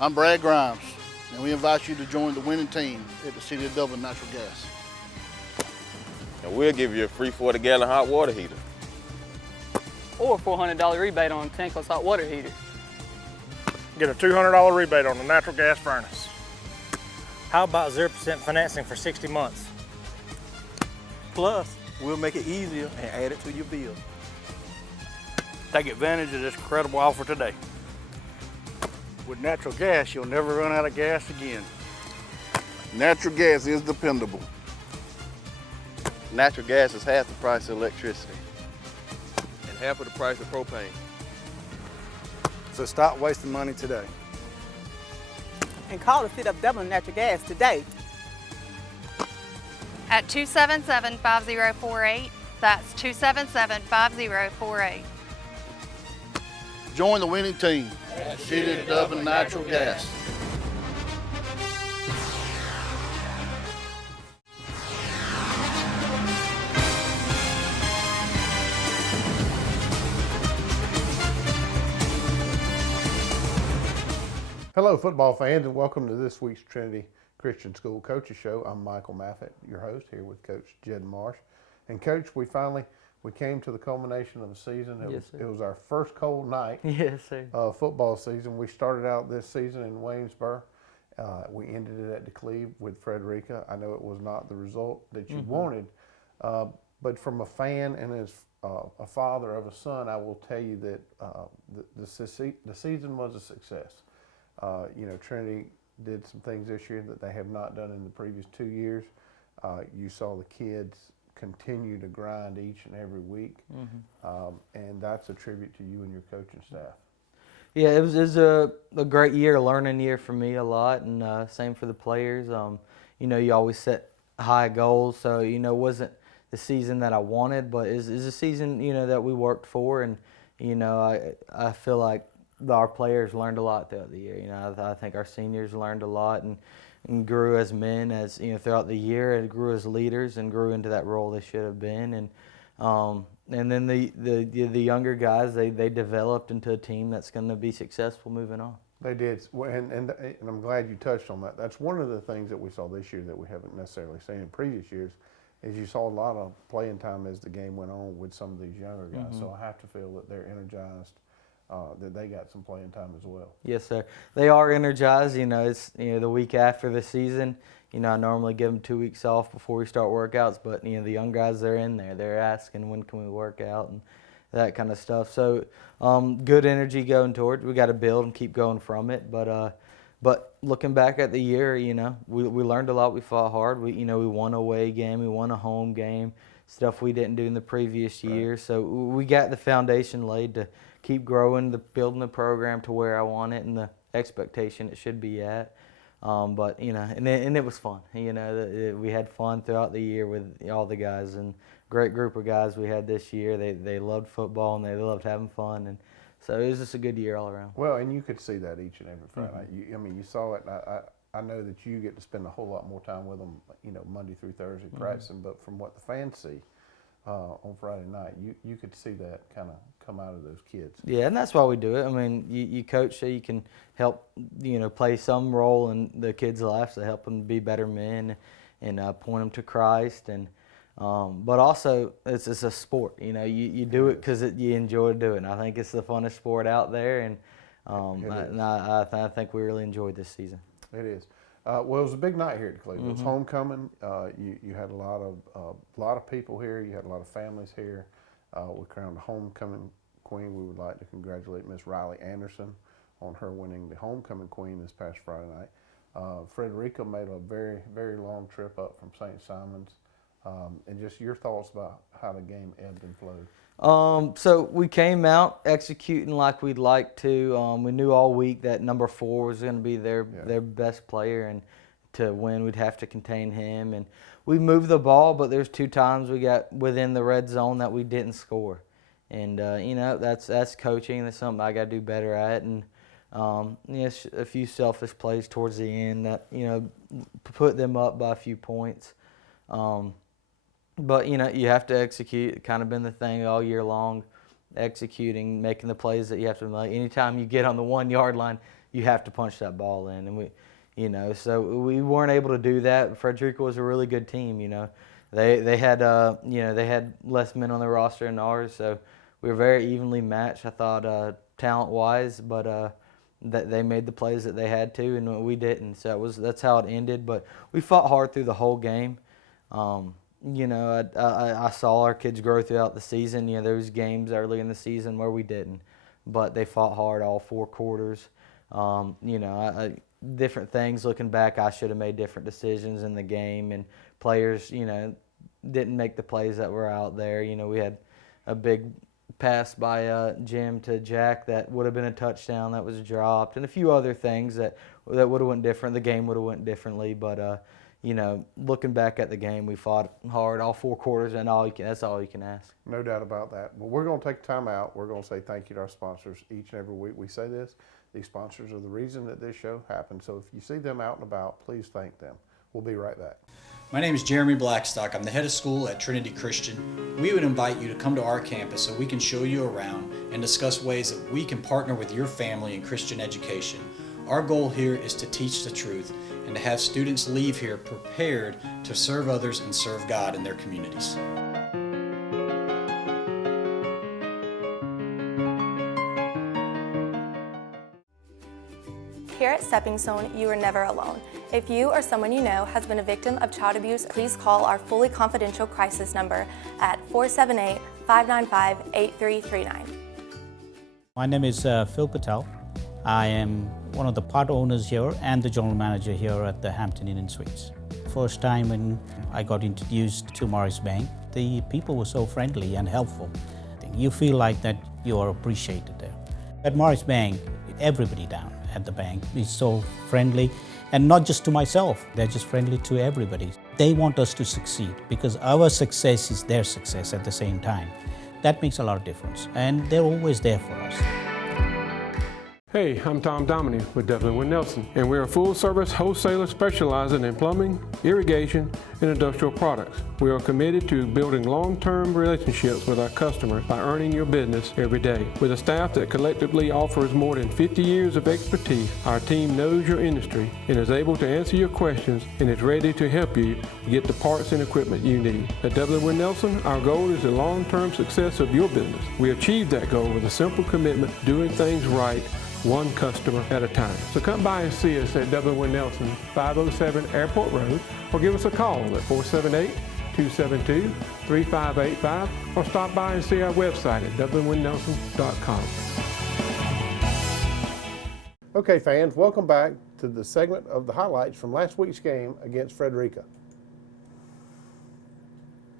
I'm Brad Grimes, and we invite you to join the winning team at the City of Dublin Natural Gas. And we'll give you a free 40-gallon hot water heater. Or a $400 rebate on a tankless hot water heater. Get a $200 rebate on the natural gas furnace. How about 0% financing for 60 months? Plus, we'll make it easier and add it to your bill. Take advantage of this incredible offer today. With natural gas, you'll never run out of gas again. Natural gas is dependable. Natural gas is half the price of electricity and half of the price of propane. So stop wasting money today. And call the City of Dublin Natural Gas today. At 277-5048. That's 277-5048. Join the winning team at City of Dublin Natural Gas. Hello, football fans, and welcome to this week's Trinity Christian School Coaches Show. I'm Michael Maffett, your host, here with Coach Jed Marsh. And Coach, we came to the culmination of the season. It was our first cold night of football season. We started out this season in Waynesboro. We ended it at DeCleve with Frederica. I know it was not the result that you wanted, but from a fan and as a father of a son, I will tell you that the season was a success. Trinity did some things this year that they have not done in the previous 2 years. You saw the kids continue to grind each and every week, and that's a tribute to you and your coaching staff. Yeah, it was a great year, a learning year for me a lot, and same for the players. You always set high goals, so it wasn't the season that I wanted, but it's a season that we worked for, and I feel like our players learned a lot throughout the year. I think our seniors learned a lot and grew as men throughout the year, and grew as leaders and grew into that role they should have been. And then the younger guys, they developed into a team that's going to be successful moving on. They did, and I'm glad you touched on that. That's one of the things that we saw this year that we haven't necessarily seen in previous years, is you saw a lot of playing time as the game went on with some of these younger guys. So I have to feel that they're energized, that they got some playing time as well. Yes, sir. They are energized. It's the week after the season. I normally give them 2 weeks off before we start workouts, but the young guys, they're in there. They're asking, when can we work out, and that kind of stuff. So good energy going towards. We got to build and keep going from it. But looking back at the year, we learned a lot. We fought hard. We won a away game. We won a home game. Stuff we didn't do in the previous year. So we got the foundation laid to keep growing, building the program to where I want it and the expectation it should be at. And it was fun. We had fun throughout the year with all the guys, and great group of guys we had this year. They loved football and they loved having fun, and so it was just a good year all around. Well, and you could see that each and every Friday. You saw it. I know that you get to spend a whole lot more time with them, Monday through Thursday practicing. But from what the fans see on Friday night, you could see that kind of come out of those kids. Yeah, and that's why we do it. You coach so you can help, play some role in the kids' lives to help them be better men and point them to Christ. And but also, it's a sport. You do it because you enjoy doing it. I think it's the funnest sport out there, and I think we really enjoyed this season. It is. Well, it was a big night here at Cleveland. It was homecoming. You had a lot of people here. You had a lot of families here. We crowned the homecoming queen. We would like to congratulate Miss Riley Anderson on her winning the homecoming queen this past Friday night. Frederica made a very, very long trip up from St. Simon's. And just your thoughts about how the game ebbed and flowed. So we came out executing like we'd like to. We knew all week that number 4 was going to be their best player, and to win we'd have to contain him. And we moved the ball, but there's 2 times we got within the red zone that we didn't score. And that's coaching. That's something I got to do better at. And a few selfish plays towards the end that put them up by a few points. But you have to execute. It's kind of been the thing all year long, executing, making the plays that you have to make. Anytime you get on the 1 yard line, you have to punch that ball in. And so we weren't able to do that. Frederica was a really good team, They had they had less men on their roster than ours, so we were very evenly matched, I thought, talent-wise, but that they made the plays that they had to, and we didn't. So that's how it ended. But we fought hard through the whole game. I saw our kids grow throughout the season. There was games early in the season where we didn't, but they fought hard all 4 quarters. Different things looking back, I should have made different decisions in the game, and players, didn't make the plays that were out there. We had a big pass by Jim to Jack that would have been a touchdown that was dropped, and a few other things that would have went different. The game would have went differently, but looking back at the game, we fought hard all 4 quarters, and that's all you can ask. No doubt about that. Well, we're going to take time out. We're going to say thank you to our sponsors each and every week. We say this. These sponsors are the reason that this show happens. So if you see them out and about, please thank them. We'll be right back. My name is Jeremy Blackstock. I'm the head of school at Trinity Christian. We would invite you to come to our campus so we can show you around and discuss ways that we can partner with your family in Christian education. Our goal here is to teach the truth and to have students leave here prepared to serve others and serve God in their communities. Here at Stepping Stone, you are never alone. If you or someone you know has been a victim of child abuse, please call our fully confidential crisis number at 478-595-8339. My name is Phil Patel. I am one of the part owners here and the general manager here at the Hampton Inn & Suites. First time when I got introduced to Morris Bank, the people were so friendly and helpful. You feel like that you are appreciated there. At Morris Bank, everybody down at the bank is so friendly, and not just to myself, they're just friendly to everybody. They want us to succeed because our success is their success at the same time. That makes a lot of difference, and they're always there for us. Hey, I'm Tom Dominy with Devlin Wood Nelson, and we're a full-service wholesaler specializing in plumbing, irrigation, and industrial products. We are committed to building long-term relationships with our customers by earning your business every day. With a staff that collectively offers more than 50 years of expertise, our team knows your industry and is able to answer your questions and is ready to help you get the parts and equipment you need. At Devlin Wood Nelson, our goal is the long-term success of your business. We achieve that goal with a simple commitment to doing things right, one customer at a time. So come by and see us at Devlin Wood Nelson, 507 Airport Road, or give us a call at 478-272-3585, or stop by and see our website at dublinwoodnelson.com. Okay, fans, welcome back to the segment of the highlights from last week's game against Frederica.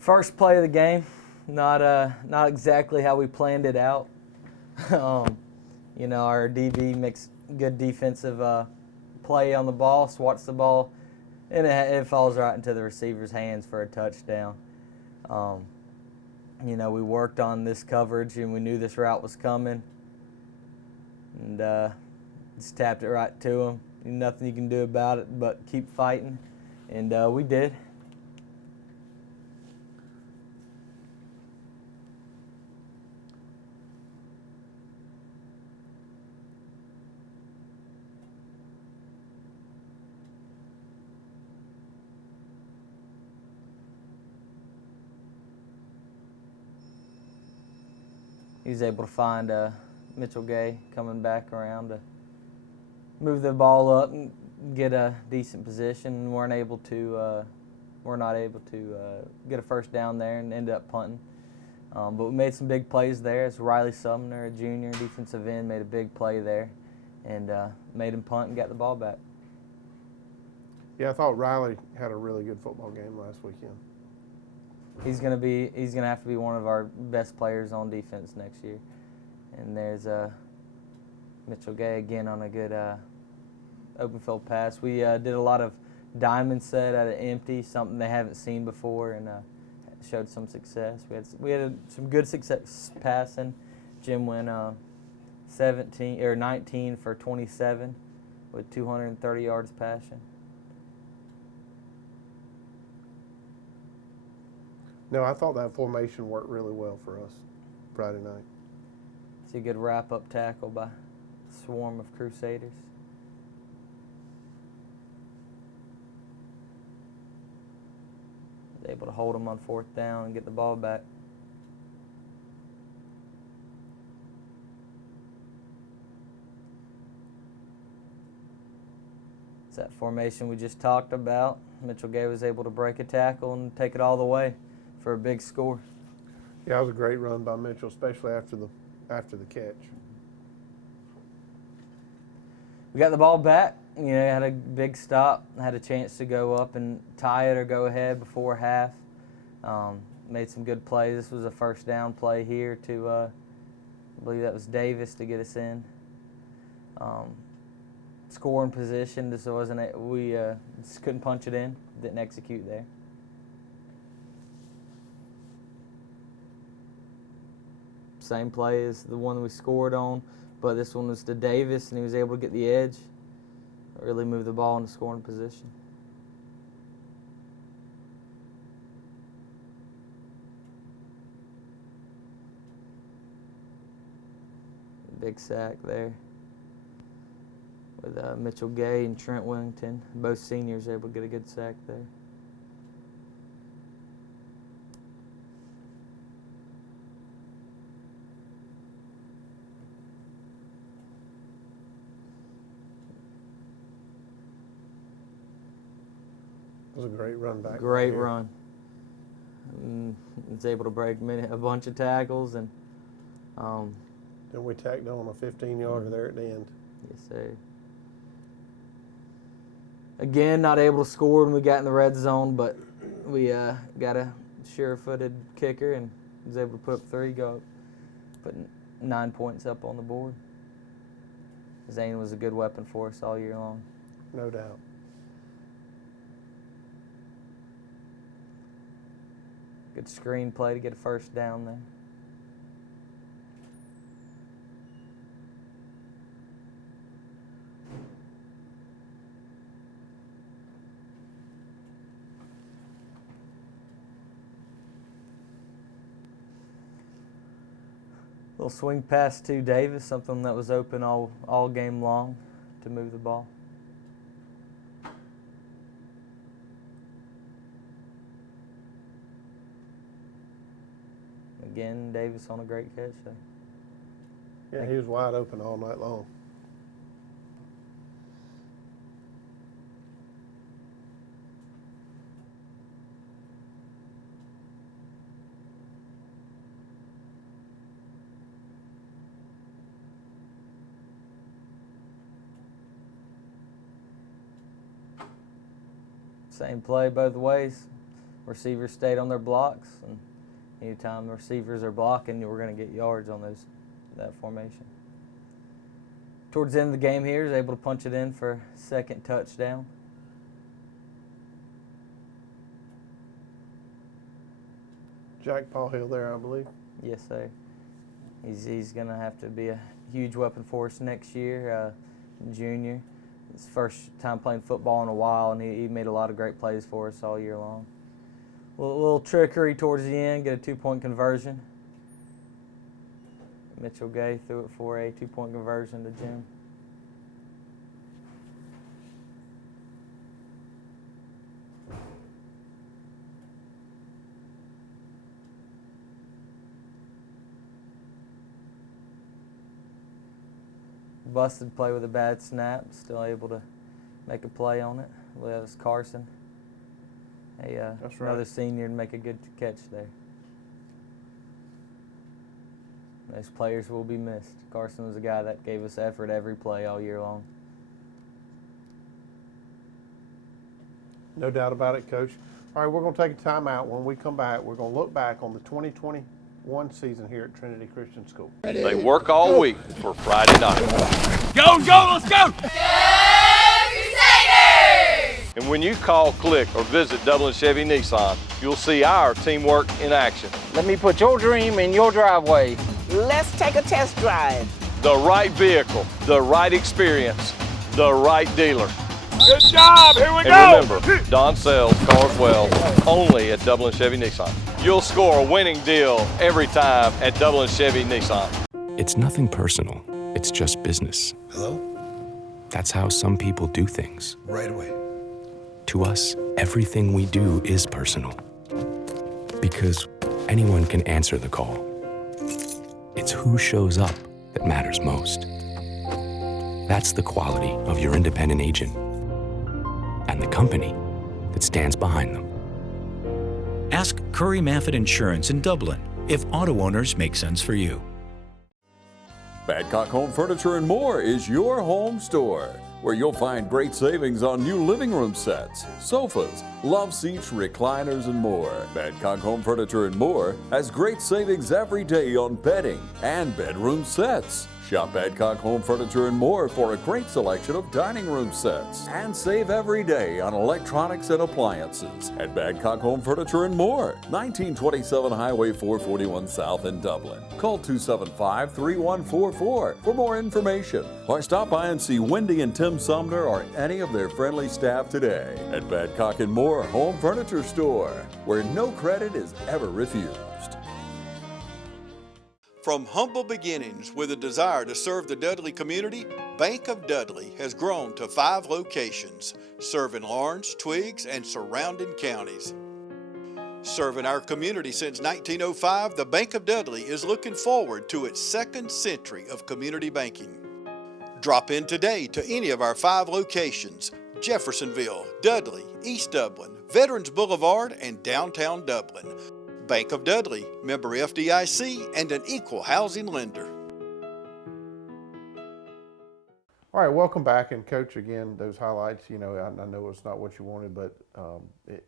First play of the game, not exactly how we planned it out. Our DB makes good defensive play on the ball, swats the ball, and it falls right into the receiver's hands for a touchdown. We worked on this coverage, and we knew this route was coming, and just tapped it right to him. Nothing you can do about it but keep fighting, and we did. He was able to find Mitchell Gay coming back around to move the ball up and get a decent position. We're not able to get a first down there and ended up punting. But we made some big plays there. As Riley Sumner, a junior defensive end, made a big play there and made him punt and got the ball back. Yeah, I thought Riley had a really good football game last weekend. He's gonna have to be one of our best players on defense next year. And there's Mitchell Gay again on a good open field pass. We did a lot of diamond set out of empty, something they haven't seen before, and showed some success. We had some good success passing. Jim went 19 for 27 with 230 yards passing. No, I thought that formation worked really well for us Friday night. It's a good wrap-up tackle by a swarm of Crusaders. Was able to hold them on 4th down and get the ball back. It's that formation we just talked about. Mitchell Gay was able to break a tackle and take it all the way for a big score. Yeah, it was a great run by Mitchell, especially after the catch. We got the ball back. You know, had a big stop, had a chance to go up and tie it or go ahead before half. Made some good plays. This was a 1st down play here to, I believe that was Davis to get us in. Scoring position, just wasn't. We just couldn't punch it in. Didn't execute there. Same play as the one we scored on, but this one was to Davis, and he was able to get the edge, really move the ball into scoring position. Big sack there with Mitchell Gay and Trent Willington, both seniors, able to get a good sack there. It was a great run back. Great run. Was able to break a bunch of tackles, and then we tacked on a 15-yarder there at the end. Yes, sir. Again, not able to score when we got in the red zone, but we got a sure-footed kicker and was able to put up 3, put 9 points up on the board. Zane was a good weapon for us all year long. No doubt. Good screen play to get a 1st down there. Little swing pass to Davis, something that was open all game long to move the ball. Again, Davis on a great catch there. Yeah, he was wide open all night long. Same play both ways. Receivers stayed on their blocks, and anytime the receivers are blocking, we're going to get yards on that formation. Towards the end of the game here, he was able to punch it in for 2nd touchdown. Jack Paul Hill there, I believe. Yes, sir. He's going to have to be a huge weapon for us next year, junior. His first time playing football in a while, and he made a lot of great plays for us all year long. A little trickery towards the end, get a 2-point conversion. Mitchell Gay threw it for a 2-point conversion to Jim. Busted play with a bad snap, still able to make a play on it. Well, that was Carson, another senior, to make a good catch there. Those players will be missed. Carson was a guy that gave us effort every play all year long. No doubt about it, Coach. All right, we're going to take a timeout. When we come back, we're going to look back on the 2021 season here at Trinity Christian School. They work all week for Friday night. Go, let's go! And when you call, click, or visit Dublin Chevy Nissan, you'll see our teamwork in action. Let me put your dream in your driveway. Let's take a test drive. The right vehicle, the right experience, the right dealer. Good job, here we go! And remember, Don sells cars well, only at Dublin Chevy Nissan. You'll score a winning deal every time at Dublin Chevy Nissan. It's nothing personal, it's just business. Hello? That's how some people do things. Right away. To us, everything we do is personal. because anyone can answer the call. It's who shows up that matters most. That's the quality of your independent agent and the company that stands behind them. Ask Curry Maffitt Insurance in Dublin if auto owners make sense for you. Badcock Home Furniture and More is your home store, where you'll find great savings on new living room sets, sofas, love seats, recliners, and more. Badcock Home Furniture and More has great savings every day on bedding and bedroom sets. Shop Badcock Home Furniture and More for a great selection of dining room sets, and save every day on electronics and appliances at Badcock Home Furniture and More, 1927 Highway 441 South in Dublin. Call 275-3144 for more information, or stop by and see Wendy and Tim Sumner or any of their friendly staff today at Badcock and More Home Furniture Store, where no credit is ever refused. From humble beginnings with a desire to serve the Dudley community, Bank of Dudley has grown to 5 locations, serving Lawrence, Twiggs, and surrounding counties. Serving our community since 1905, the Bank of Dudley is looking forward to its 2nd century of community banking. Drop in today to any of our 5 locations: Jeffersonville, Dudley, East Dublin, Veterans Boulevard, and downtown Dublin. Bank of Dudley, member FDIC, and an equal housing lender. All right, welcome back. And Coach, again, those highlights, you know, I know it's not what you wanted, but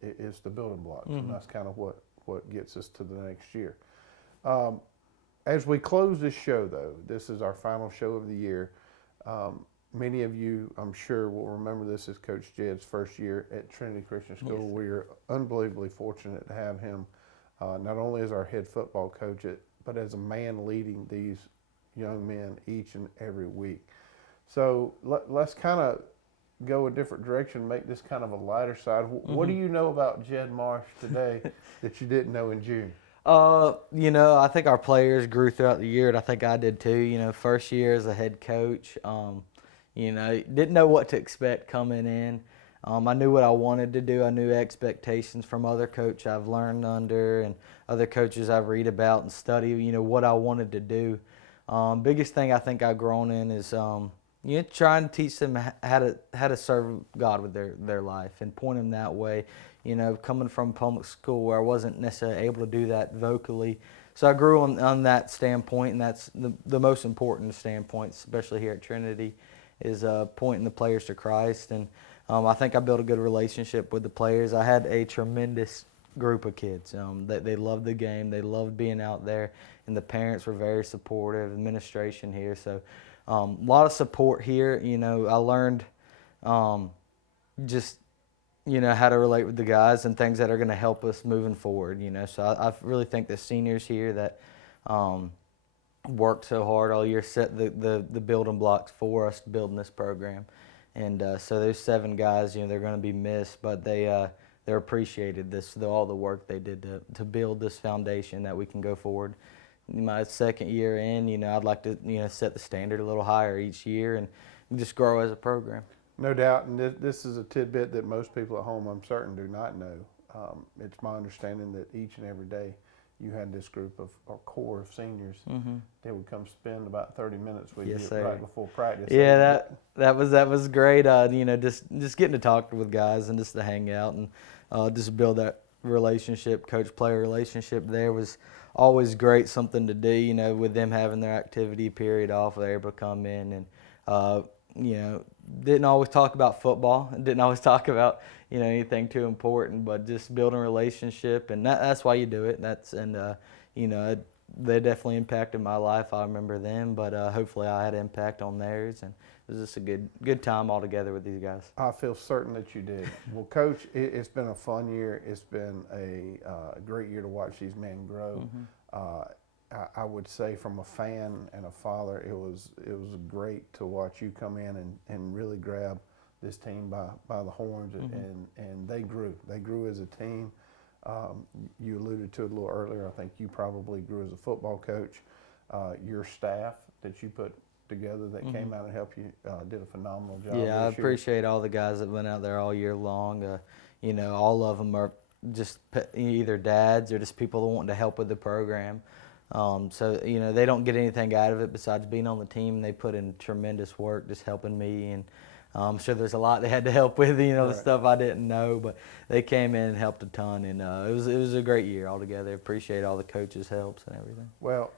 it's the building blocks, and that's kind of what gets us to the next year. As we close this show, though, this is our final show of the year. Many of you, I'm sure, will remember this as Coach Jed's first year at Trinity Christian School. Yes. We are unbelievably fortunate to have him not only as our head football coach, but as a man leading these young men each and every week. So let's kind of go a different direction, make this kind of a lighter side. What do you know about Jed Marsh today that you didn't know in June? You know, I think our players grew throughout the year, and I think I did too. You know, first year as a head coach, you know, didn't know what to expect coming in. I knew what I wanted to do. I knew expectations from other coaches I've learned under and other coaches I've read about and studied, you know, what I wanted to do. Biggest thing I think I've grown in is, you know, trying to teach them how to serve God with their life and point them that way. You know, coming from public school where I wasn't necessarily able to do that vocally. So I grew on that standpoint, and that's the most important standpoint, especially here at Trinity, is pointing the players to Christ. And I think I built a good relationship with the players. I had a tremendous group of kids. They loved the game. They loved being out there. And the parents were very supportive, administration here. So a lot of support here. You know, I learned just, you know, how to relate with the guys and things that are going to help us moving forward, you know. So I really think the seniors here that worked so hard all year set the building blocks for us building this program. And so those 7 guys, you know, they're going to be missed, but they're appreciated, all the work they did to build this foundation that we can go forward. In my 2nd year in, you know, I'd like to, you know, set the standard a little higher each year and just grow as a program. No doubt, and this is a tidbit that most people at home, I'm certain, do not know. It's my understanding that each and every day you had this group of or core of seniors that would come spend about 30 minutes with you right before practice. Yeah, that was great. You know, just getting to talk with guys and just to hang out and just build that relationship, coach-player relationship there was always great, something to do, you know, with them having their activity period off, they're able to come in and, you know, didn't always talk about football, didn't always talk about, you know, anything too important, but just building a relationship, and that's why you do it. You know, they definitely impacted my life. I remember them, but hopefully I had an impact on theirs, and it was just a good time all together with these guys. I feel certain that you did. Well, Coach, it's been a fun year. It's been a great year to watch these men grow. I would say from a fan and a father, it was great to watch you come in and really grab this team by the horns, and they grew. They grew as a team. You alluded to it a little earlier. I think you probably grew as a football coach. Your staff that you put together that came out and helped you did a phenomenal job. Yeah, I appreciate all the guys that went out there all year long. You know, all of them are just either dads or just people wanting to help with the program. So, you know, they don't get anything out of it besides being on the team. They put in tremendous work just helping me, and I'm sure there's a lot they had to help with, you know, the stuff I didn't know, but they came in and helped a ton, and it was a great year altogether. Appreciate all the coaches' helps and everything. Well,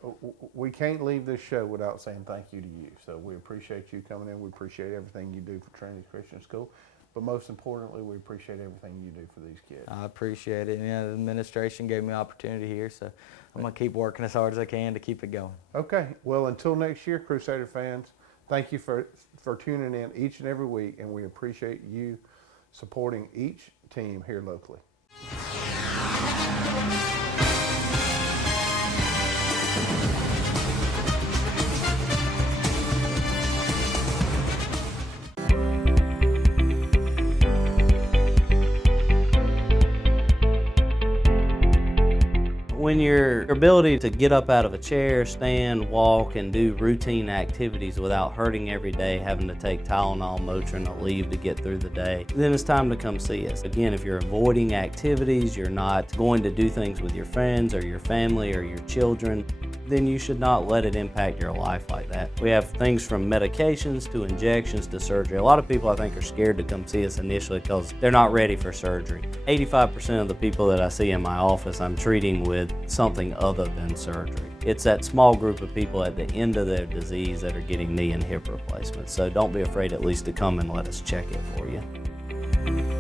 we can't leave this show without saying thank you to you. So we appreciate you coming in. We appreciate everything you do for Trinity Christian School. But most importantly, we appreciate everything you do for these kids. I appreciate it. Yeah, the administration gave me an opportunity here, so I'm going to keep working as hard as I can to keep it going. Okay. Well, until next year, Crusader fans, thank you for tuning in each and every week, and we appreciate you supporting each team here locally. When your ability to get up out of a chair, stand, walk, and do routine activities without hurting every day, having to take Tylenol, Motrin, or leave to get through the day, then it's time to come see us. Again, if you're avoiding activities, you're not going to do things with your friends or your family or your children, then you should not let it impact your life like that. We have things from medications to injections to surgery. A lot of people, I think, are scared to come see us initially because they're not ready for surgery. 85% of the people that I see in my office, I'm treating with something other than surgery. It's that small group of people at the end of their disease that are getting knee and hip replacements. So don't be afraid at least to come and let us check it for you.